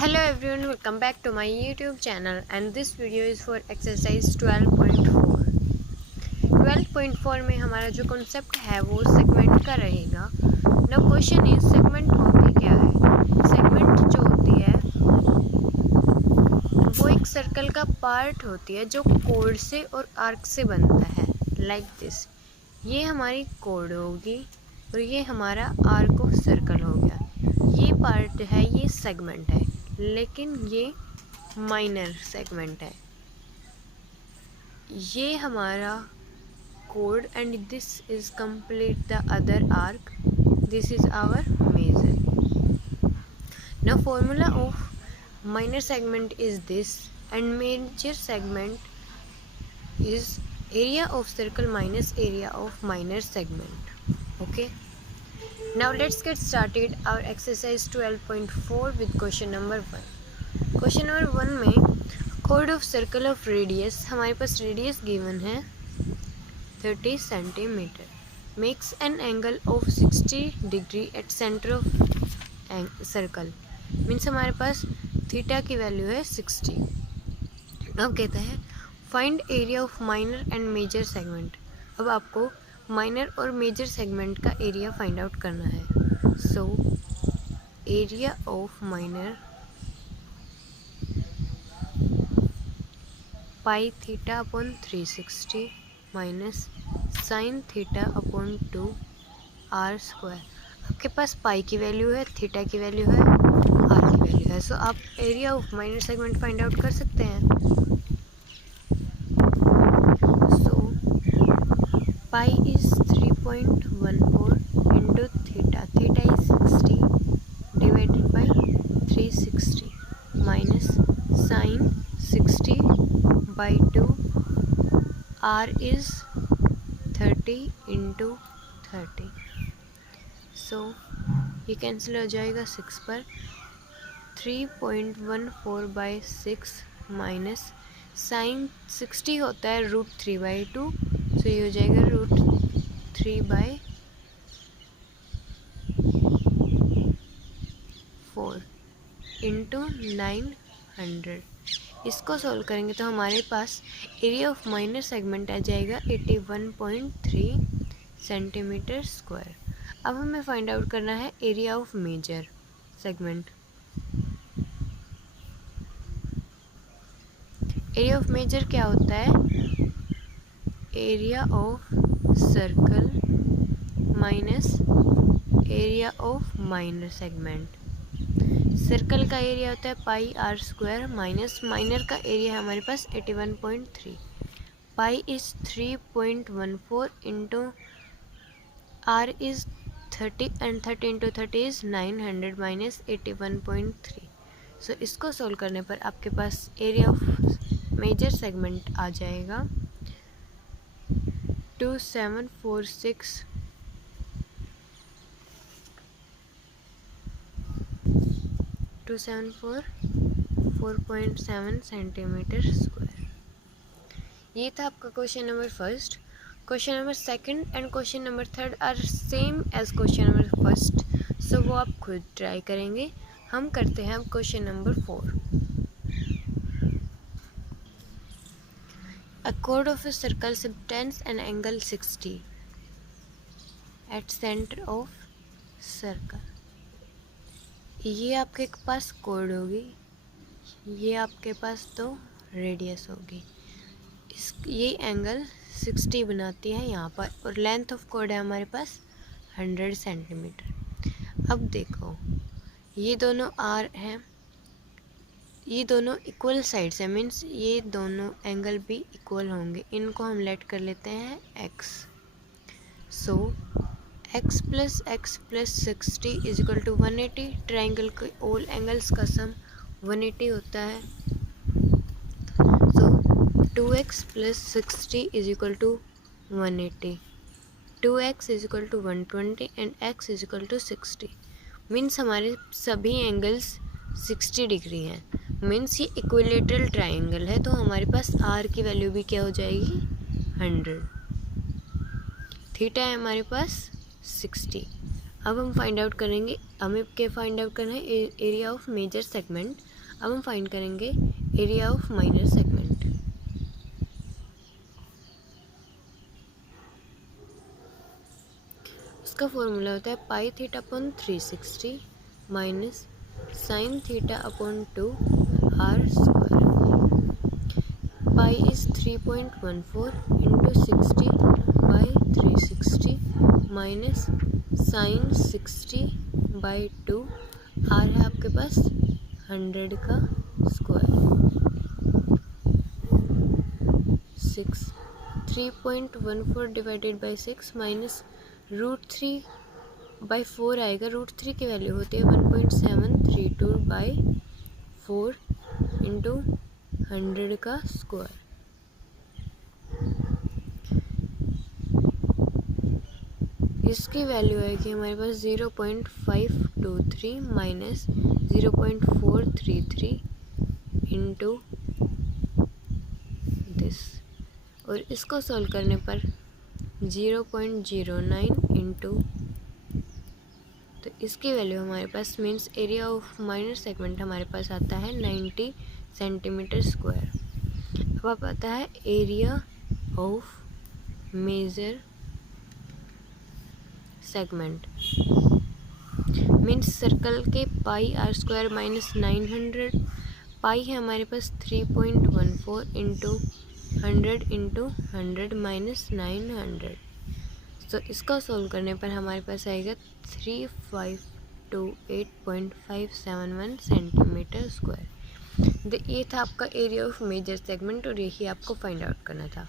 Hello everyone, welcome back to my YouTube channel and this video is for exercise 12.4. 12.4 में हमारा जो concept है वो सेगमेंट का रहेगा. नाउ क्वेश्चन इज सेगमेंट होती क्या है. सेगमेंट जो होती है वो एक सर्कल का पार्ट होती है जो कोड से और आर्क से बनता है. Like this. ये हमारी कोड होगी और ये हमारा आर्क ऑफ सर्कल हो गया. ये पार्ट है, ये सेगमेंट है, लेकिन ये माइनर सेगमेंट है. ये हमारा कोड and this is complete the other arc. This is our major. Now formula of minor segment is this and major segment is area of circle minus area of minor segment. Okay. Now let's get started our exercise 12.4 with question number 1. Question number 1 में chord of circle of radius, हमारे पास radius given है 30 centimeter, makes an angle of 60 degree at center of circle. Means हमारे पास theta की value है 60. अब कहते हैं find area of minor and major segment. अब आपको माइनर और मेजर सेगमेंट का एरिया फाइंड आउट करना है. So area of minor pi theta upon 360 minus sine theta upon 2 R square. आपके पास पाई की वैल्यू है, थीटा की वैल्यू है, आर की वैल्यू है. सो आप area of minor segment find out कर सकते हैं. Pi is 3.14 into theta. Theta is 60 divided by 360 minus sine 60 by 2. R is 30 into 30. So ये कैंसिल हो जाएगा 6 पर. 3.14 by 6 माइनस साइन 60 होता है √3/2. तो ये हो जाएगा √3/4 इंटू 900. इसको सॉल्व करेंगे तो हमारे पास एरिया ऑफ माइनर सेगमेंट आ जाएगा 81.3 सेंटीमीटर स्क्वायर. अब हमें फाइंड आउट करना है area of major segment. Area of major क्या होता है? Area of circle minus area of minor segment. Circle का एरिया होता है pi are square minus minor का एरिया है हमारे पास 81.3. Pi is 3.14 into R is 30 and 30 into 30 is 900 minus 81.3. So इसको सोल्व करने पर आपके पास एरिया ऑफ मेजर सेगमेंट आ जाएगा 2746 4.7 सेंटीमीटर स्क्वायर. ये था आपका question number first. Question number second and question number third are same as question number first. So वो आप खुद ट्राई करेंगे. हम करते हैं अब question number 4. A chord of a circle subtends an angle 60 at center of circle. ये आपके पास कोड होगी, ये आपके पास तो रेडियस होगी. ये एंगल 60 बनाती है यहाँ पर और लेंथ ऑफ कोड है हमारे पास 100 सेंटीमीटर. अब देखो ये दोनों आर हैं, ये दोनों इक्वल साइड्स हैं. मीन्स ये दोनों एंगल भी इक्वल होंगे. इनको हम लेट कर लेते हैं x. So x plus 60 is equal to 180. Triangle के ऑल एंगल्स का सम 180 होता है. So 2x plus 60 is equal to 180. 2x is equal to 120 and x is equal to 60. Means हमारे सभी एंगल्स 60 डिग्री हैं. मीन्स ये इक्विलेटरल ट्राइंगल है. तो हमारे पास आर की वैल्यू भी क्या हो जाएगी 100. थीटा है हमारे पास 60. अब हम फाइंड आउट करेंगे, हमें क्या फाइंड आउट करना है, एरिया ऑफ मेजर सेगमेंट। अब हम फाइंड करेंगे एरिया ऑफ माइनर सेगमेंट। उसका फॉर्मूला होता है pi theta upon 360 minus sine theta upon 2 R square. Pi is 3.14 into 60 by 360 minus sine 60 by 2, R है आपके पास 100 का स्क्वायर। 3.14 डिवाइडेड बाई 6 माइनस √3/4 आएगा। √3 की वैल्यू होती है 1.732 बाई 4 इंटू 100 का स्क्वायर। इसकी वैल्यू आएगी हमारे पास 0.523 माइनस 0.433 इंटू दिस, और इसको सॉल्व करने पर 0.09 इंटू, तो इसकी वैल्यू हमारे पास means area of minor segment हमारे पास आता है 90 सेंटीमीटर स्क्वायर। अब आप आता है area of major segment, means circle के pi are square minus 900, pi है हमारे पास 3.14 इंटू 100 इंटू 100 माइनस 900। तो इसका सॉल्व करने पर हमारे पास आएगा 3528.571 सेंटीमीटर स्क्वायर। ये था आपका एरिया ऑफ मेजर सेगमेंट और यही आपको फाइंड आउट करना था।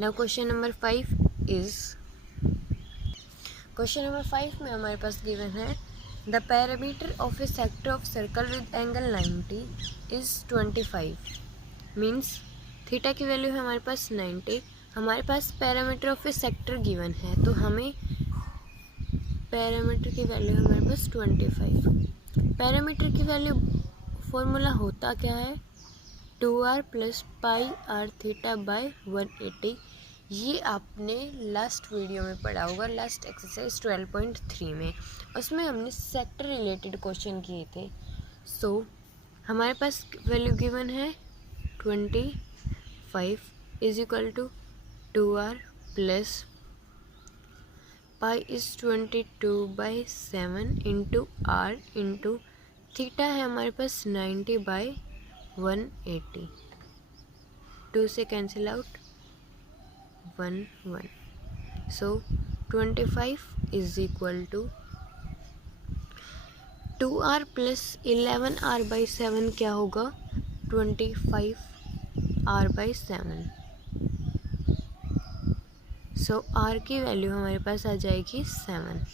Now question number 5 is, question number 5 में हमारे पास गिवन है the parameter of a sector of circle with angle 90 is 25, means theta की वैल्यू है हमारे पास 90, हमारे पास parameter of a sector given है, तो हमें पैरामीटर की वैल्यू हमारे पास 25। पैरामीटर की वैल्यू फॉर्मूला होता क्या है, 2r plus pi R theta by 180। ये आपने लास्ट वीडियो में पढ़ा होगा, लास्ट एक्सरसाइज 12.3 में, उसमें हमने सेक्टर रिलेटेड क्वेश्चन किए थे। सो हमारे पास वैल्यू गिवन है 25 is equal to 2r plus pi is 22/7 into r into theta है हमारे पास 90/180, 2 से cancel out 1 1, so 25 is equal to 2r plus 11r/7 क्या होगा, 25r/7। सो r की वैल्यू हमारे पास आ जाएगी 7।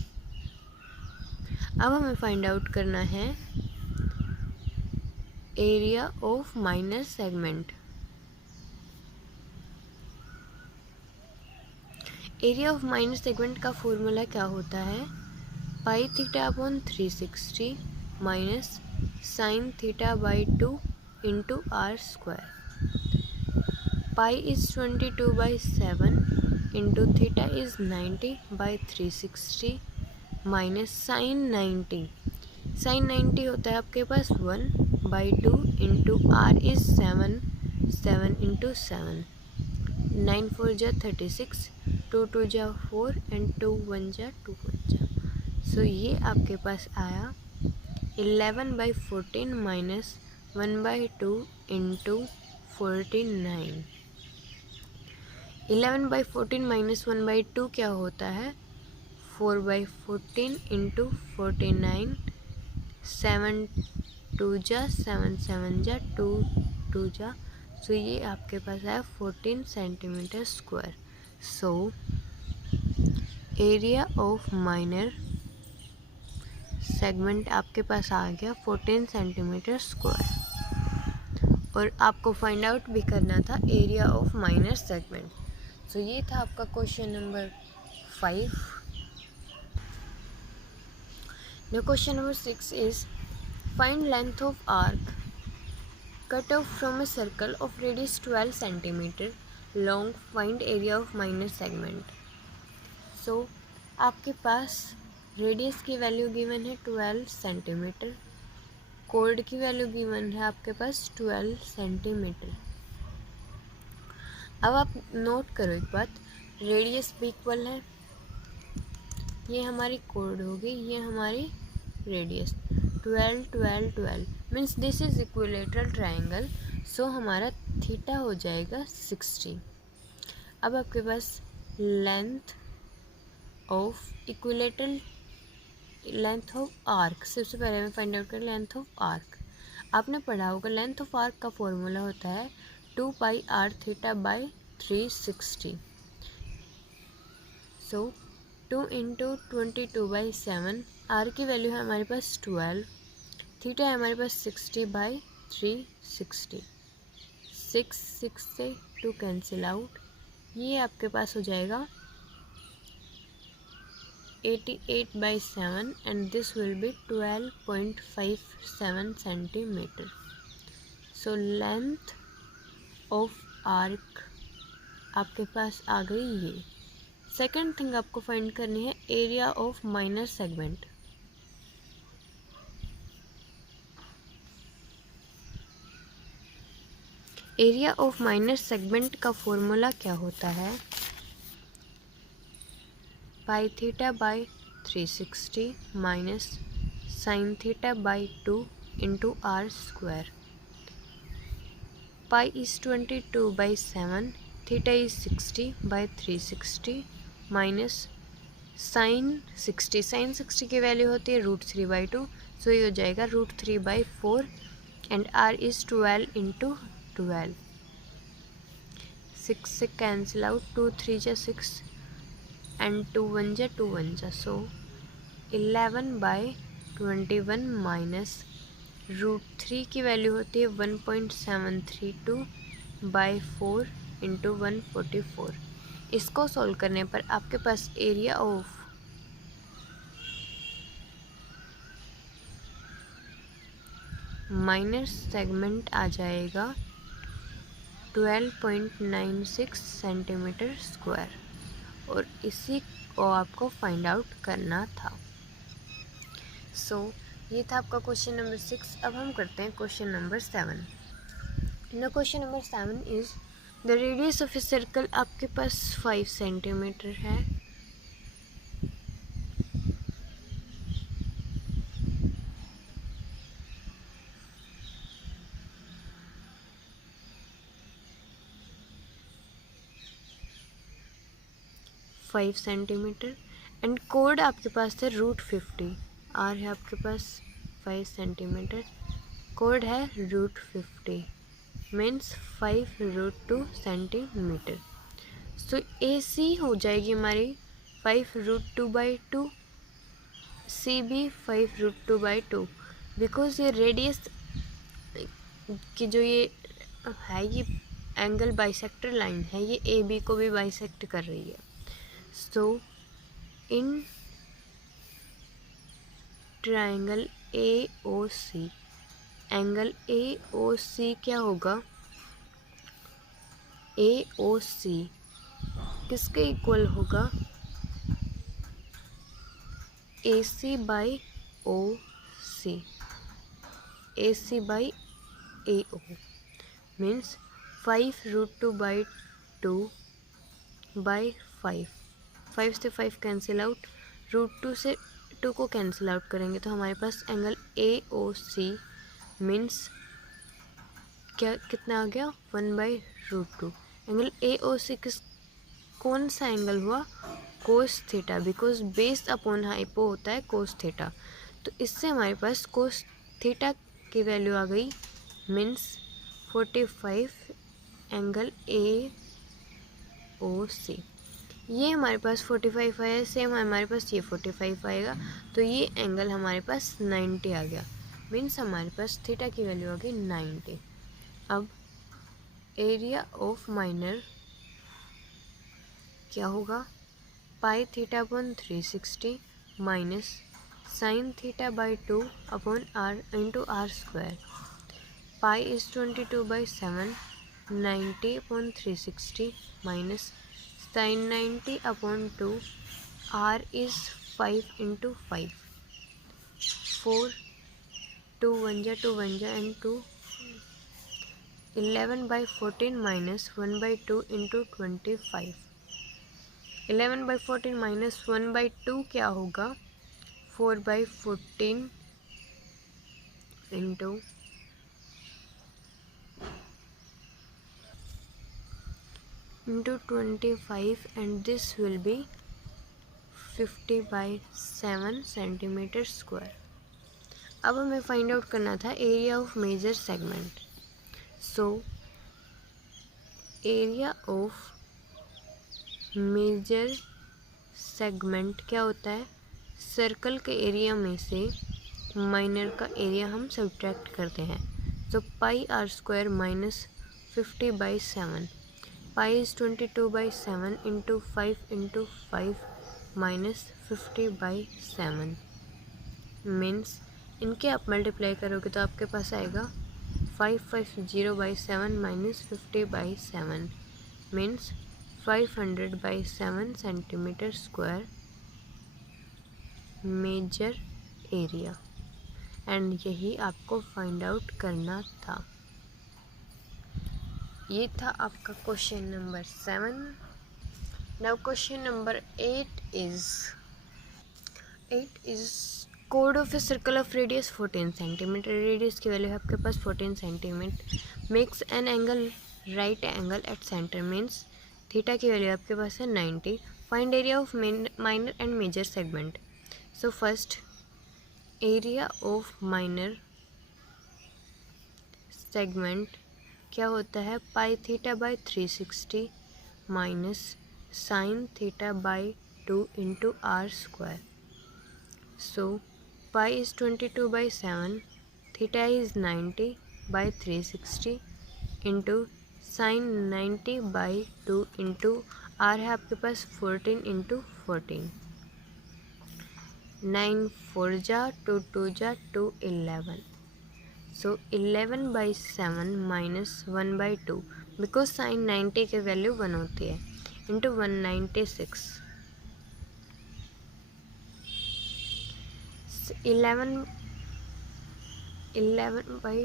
अब हमें फाइंड आउट करना है area of minor segment. Area of minor segment का फॉर्मूला क्या होता है, pi theta upon 360 minus sine theta by 2 into R square. Pi is 22/7 into theta is 90/360 minus sine 90, sine 90 होता है आपके पास 1/2 इंटू आर इज 7 इंटू 7, 9 4 जा 36, 2 2 जा 4 एंड 2 1 जा 2 1 जा, सो ये आपके पास आया 11/14 माइनस 1/2 इंटू 49। 11/14 माइनस 1/2 क्या होता है, 4/14 इंटू 49, 7 2 जा 7 7 जा 2 2 जा, सो ये आपके पास है 14 centimetre square. So area of minor segment आपके पास आ गया 14 सेंटीमीटर स्क्वायर, और आपको फाइंड आउट भी करना था एरिया ऑफ माइनर सेगमेंट। सो ये था आपका question number 5। Now question number 6 is find length of arc cut off from a circle of radius 12 cm long, find area of minor segment। So आपके पास radius की value given है 12 centimetre, code की value given है आपके पास 12 centimetre. अब आप note करो एक बात, रेडियस भी इक्वल है, ये हमारी कोड होगी, ये हमारी radius 12 12 12 means this is equilateral triangle, so हमारा थीटा हो जाएगा 60। अब आपके पास length of equilateral, length of arc, सबसे पहले हमें फाइंड आउट करें लेंथ ऑफ आर्क। आपने पढ़ा होगा लेंथ ऑफ आर्क का फॉर्मूला होता है 2 pi R theta by 360। So 2 into 22/7, R की वैल्यू है हमारे पास 12, थीटा है हमारे पास 60 बाई 360, 6 से 2 कैंसिल आउट, ये आपके पास हो जाएगा 88/7 and this will be 12.57 centimeter. So length of arc आपके पास आ गई ये। सेकेंड थिंग आपको फाइंड करनी है area of minor segment. Area of minor segment का फॉर्मूला क्या होता है, pi theta by 360 minus sine theta by 2 into R square. Pi is 22/7, theta is 60 by 360 minus sine 60, sine 60 की वैल्यू होती है √3/2, सो ये हो जाएगा √3/4 एंड आर इज 12 इंटू 12, 6 से कैंसिल आउट, 2 3 जा 6 एंड 2 1 जा 2 1 जा, सो 11/21 माइनस √3 की वैल्यू होती है 1.732/4 इंटू 144। इसको सॉल्व करने पर आपके पास एरिया ऑफ माइनर सेगमेंट आ जाएगा 12.96 सेंटीमीटर स्क्वायर, और इसी को आपको फाइंड आउट करना था। सो ये था आपका क्वेश्चन नंबर 6। अब हम करते हैं question number 7। No question number 7 is the radius of a circle, आपके पास 5 सेंटीमीटर है, एंड कोड आपके पास है √50, आर है आपके पास 5 सेंटीमीटर, कोड है √50 मीन्स 5√2 सेंटीमीटर। सो ए सी हो जाएगी हमारी 5√2/2, सी भी 5√2/2, बिकॉज ये रेडियस की जो ये है, ये एंगल बाइसेक्टर लाइन है, ये ए बी को भी बाइसेक्ट कर रही है। सो in triangle A O C, angle A ओ सी क्या होगा, ए ओ सी किसके इक्वल होगा, A C by O C, A C by A O means 5√2/2/5, 5 से 5 कैंसिल आउट, √2 से 2 को कैंसिल आउट करेंगे तो हमारे पास angle A O C means क्या कितना आ गया 1/√2। एंगल ए ओ सी कौन सा एंगल हुआ, cos theta, because based upon hypo होता है कोस थीटा, तो इससे हमारे पास कोस थीटा की वैल्यू आ गई मीन्स 45 एंगल ए ओ सी। ये हमारे पास 45 है, सेम हमारे पास ये 45 आएगा, तो ये एंगल हमारे पास 90 आ गया, मीन्स हमारे पास थीटा की वैल्यू आ गई 90। अब एरिया ऑफ माइनर क्या होगा, pi theta upon 360 minus sine theta by 2 upon R into R square. Pi is 22/7, 90 upon 360 minus sine 90 upon 2, R is 5 into 5, 4, 2 1 जा 2 1 जा and 2, 11 by 14 minus 1 by 2 into 25. 11 by 14 minus 1 by 2 क्या होगा? 4 by 14 into 25, and this will be 50 by 7 centimetre square. अब हमें find out करना था area of major segment. So area of major segment क्या होता है? सर्कल के एरिया में से माइनर का एरिया हम सब्ट्रैक्ट करते हैं. So pi are square minus 50 by 7. Pi is 22 by 7 into 5 into 5 minus 50 by 7. Means इनके आप मल्टीप्लाई करोगे तो आपके पास आएगा 550 by 7 minus 50 by 7 means 500 by 7 centimetre square major area. And यही आपको फाइंड आउट करना था. ये था आपका question number 7. Now question number 8 is कोड of a circle of radius 14 centimetre. Radius की वैल्यू है आपके पास 14 centimetre. Makes an angle right angle at centre means theta की वैल्यू आपके पास है 90. Find area of minor and major segment. So first area of minor segment क्या होता है? Pi theta by 360 minus sine theta by 2 into R square. So pi is 22 by 7, theta is 90 by 360 into sine 90 by 2 into are है आपके पास 14 into 14. 9 4 जा 2 2 जा 2 11. So 11 by 7 minus 1 by 2 because sin 90 की value 1 होती है इंटू 196. 11 by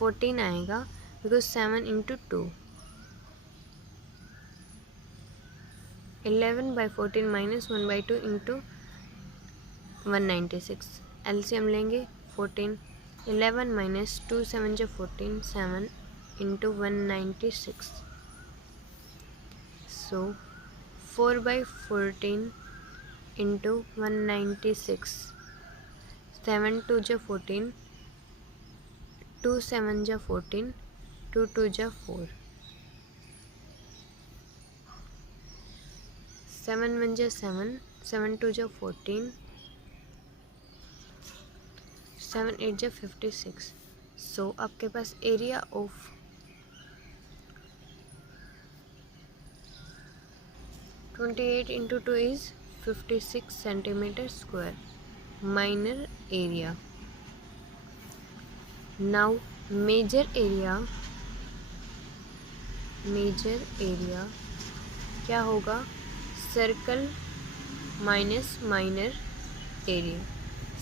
14 आएगा because 7 into 2. 11 by 14 minus 1 by 2 into 196. LCM लेंगे 14. 11 minus 2 7 जो 14 7 into 196. So 4 by 14 into 196. 7 2 जो 14, 2 7 जो 14, 2 2 जो 4. 7 1 जो 7, 7 2 जो 14, 7 8 जो 56. सो आपके पास area of twenty 8 into 2 is 56 centimetre square minor area. Now major area क्या होगा? Circle minus minor area.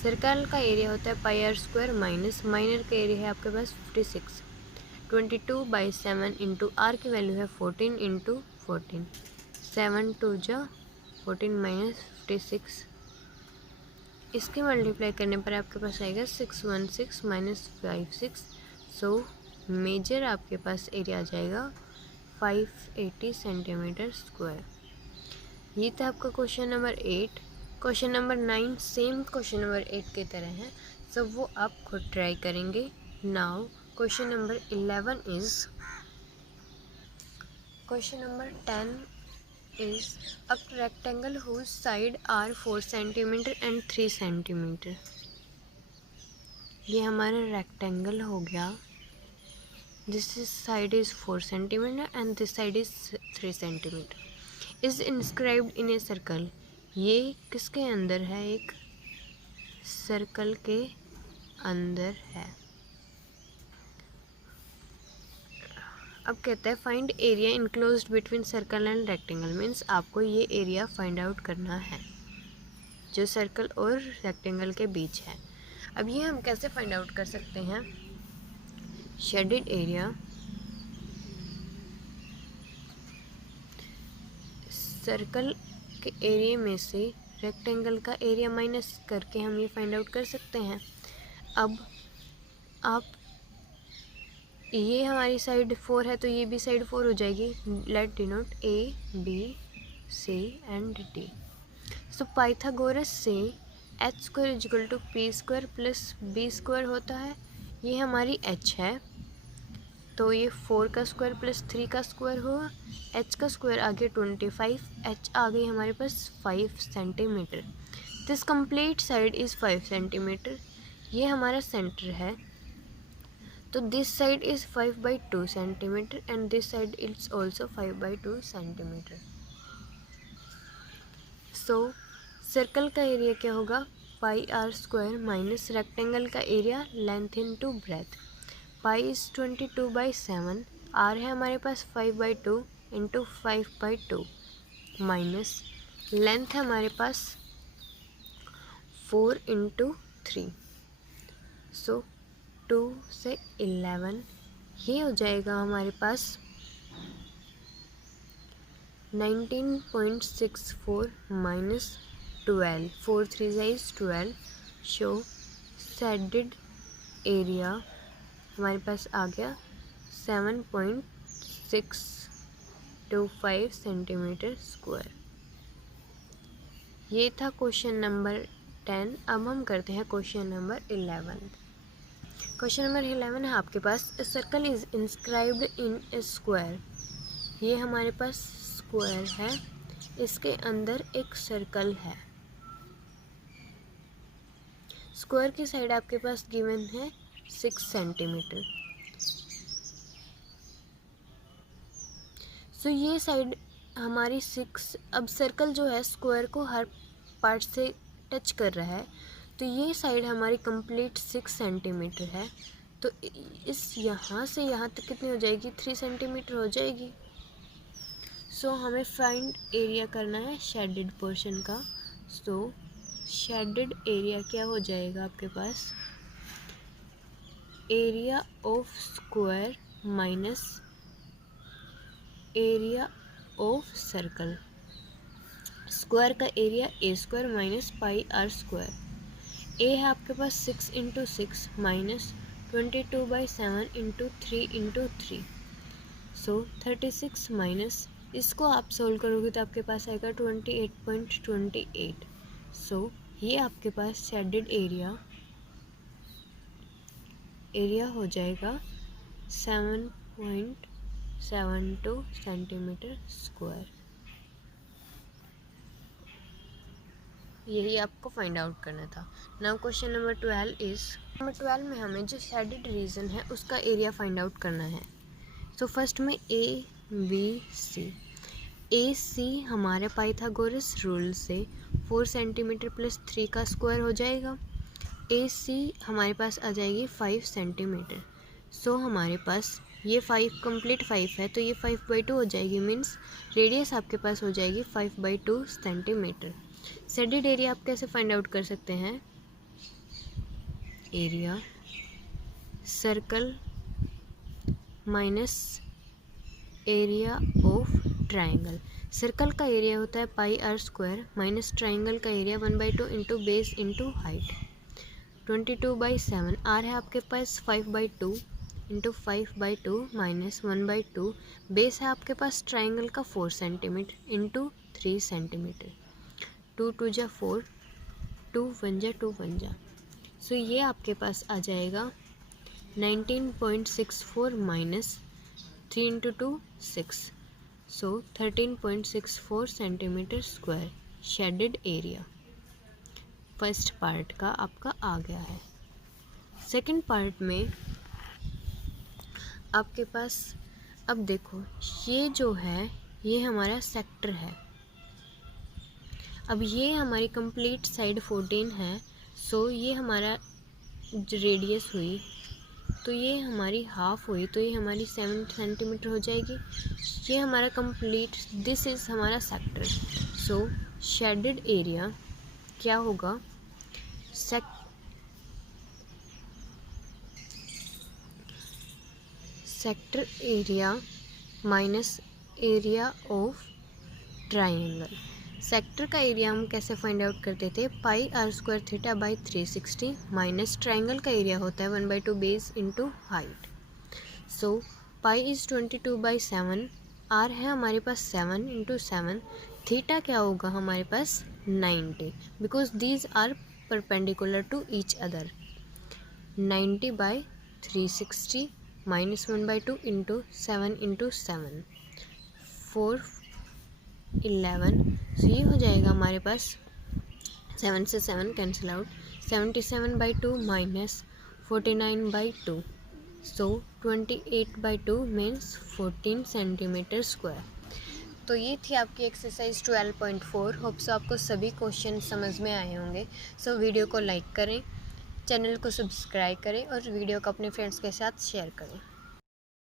Circle का एरिया होता है pi are square minus minor का एरिया है आपके पास 56. 22 बाई 7 इंटू आर की वैल्यू है 14 इंटू 14. 7 2 जा 14 माइनस 56. इसके मल्टीप्लाई करने पर आपके पास आएगा 616 माइनस 56. सो मेजर आपके पास एरिया आ जाएगा 580 सेंटीमीटर स्क्वायर. ये था आपका question number 8. Question number 9 same question number 8 की तरह है, सो वो आप खुद ट्राई करेंगे. Now question number 11 is question number 10 is a rectangle whose side are 4 centimetre and 3 centimetre. ये हमारा रेक्टेंगल हो गया. This is side is 4 centimetre and this side is 3 centimetre. Is inscribed in a circle. ये किसके अंदर है? एक circle के अंदर है. अब कहता है find area enclosed between circle and rectangle. Means आपको ये एरिया फाइंड आउट करना है. जो सर्कल और रेक्टेंगल के बीच है। अब ये हम कैसे फाइंड आउट कर सकते हैं? शेडेड एरिया सर्कल के एरिया में से रेक्टेंगल का एरिया माइनस करके हम ये फाइंड आउट कर सकते हैं। अब आप ये हमारी साइड 4 है तो ये भी साइड 4 हो जाएगी। Let denote A, B, C and D। So Pythagoras से h square equal to p square plus b square होता है। ये हमारी h है तो ये 4 का स्क्वायर प्लस 3 का स्क्वायर हुआ। h का स्क्वायर आ गया 25, h आ गई हमारे पास 5 centimetre. This complete side is 5 centimetre. ये हमारा सेंटर है तो this side is 5/2 centimetre and this side is also 5/2 centimetre. So circle का एरिया क्या होगा? Pi are square minus rectangle का area length into breadth. Pi is 22/7, are है हमारे पास 5/2 इंटू 5/2 माइनस लेंथ है हमारे पास 4 इंटू 3। सो 2 से 11 ये हो जाएगा हमारे पास 19.64 minus 12, 4 3 is 12। Show shaded area हमारे पास आ गया 7.625 सेंटीमीटर स्क्वायर। ये था क्वेश्चन नंबर 10। अब हम करते हैं क्वेश्चन नंबर 11। क्वेश्चन नंबर 11 है आपके पास, a circle is inscribed in a square. ये हमारे पास स्क्वायर है, इसके अंदर एक सर्कल है। स्क्वायर की साइड आपके पास गिवन है 6 सेंटीमीटर। सो ये साइड हमारी 6, अब सर्कल जो है स्क्वायर को हर पार्ट से टच कर रहा है तो ये साइड हमारी कंप्लीट 6 सेंटीमीटर है। तो इस यहाँ से यहाँ तक कितनी हो जाएगी? 3 सेंटीमीटर हो जाएगी। सो हमें फाइंड एरिया करना है शेडेड पोर्शन का। सो शेडेड एरिया क्या हो जाएगा आपके पास? Area of square minus area of circle. Square का area A square minus pi are square. A है आपके पास 6 into 6 minus 22/7 into 3 into 3। So 36 minus, इसको आप सोल्व करोगे तो आपके पास आएगा 28.28। सो ये आपके पास शेडेड एरिया हो जाएगा 7.72 सेंटीमीटर स्क्वायर। यही आपको फाइंड आउट करना था। नाउ क्वेश्चन नंबर 12 में हमें जो शेडेड रीजन है उसका एरिया फाइंड आउट करना है। सो फर्स्ट में ए सी हमारे पाइथागोरस रूल से 4 सेंटीमीटर प्लस 3 का स्क्वायर हो जाएगा। ए सी हमारे पास आ जाएगी 5 सेंटीमीटर। सो हमारे पास ये 5 कंप्लीट 5 है तो ये 5/2 हो जाएगी, मीन्स रेडियस आपके पास हो जाएगी 5/2 सेंटीमीटर। शेडेड एरिया आप कैसे फाइंड आउट कर सकते हैं? Area circle minus area of triangle. Circle का एरिया होता है pi are square minus triangle का area 1/2 into base into height. 22/7, are है आपके पास 5/2 इंटू 5/2 माइनस 1/2। बेस है आपके पास ट्राइंगल का 4 सेंटीमीटर इंटू 3 सेंटीमीटर। 2 2 जा 4, 2 1 जा 2 1 जा। सो ये आपके पास आ जाएगा 19.64 माइनस 3 इंटू 2 6। सो 13.64 centimetre square shaded area first part का आपका आ गया है। सेकंड पार्ट में आपके पास, अब देखो ये जो है ये हमारा सेक्टर है। अब ये हमारी कंप्लीट साइड 14 है। सो ये हमारा रेडियस हुई तो ये हमारी हाफ हुई तो ये हमारी 7 सेंटीमीटर हो जाएगी। ये हमारा कंप्लीट, दिस इज़ हमारा सेक्टर। सो शेडेड एरिया क्या होगा, sector area minus area of triangle. Sector का एरिया हम कैसे फाइंड आउट करते थे, pi are square theta by 360 minus triangle का एरिया होता है 1/2 base into height. So pi is 22/7, are है हमारे पास 7 इंटू 7, थीटा क्या होगा हमारे पास 90, because these are perpendicular to each other. 90/360 minus 1/2 into 7 into 7, 411। So ये हो जाएगा हमारे पास 7 से 7 cancel out, 77/2 minus 49/2, so 28/2 means 14 centimetre square. तो ये थी आपकी एक्सरसाइज 12.4। होप सो आपको सभी क्वेश्चन समझ में आए होंगे। सो वीडियो को लाइक करें, चैनल को सब्सक्राइब करें और वीडियो को अपने फ्रेंड्स के साथ शेयर करें।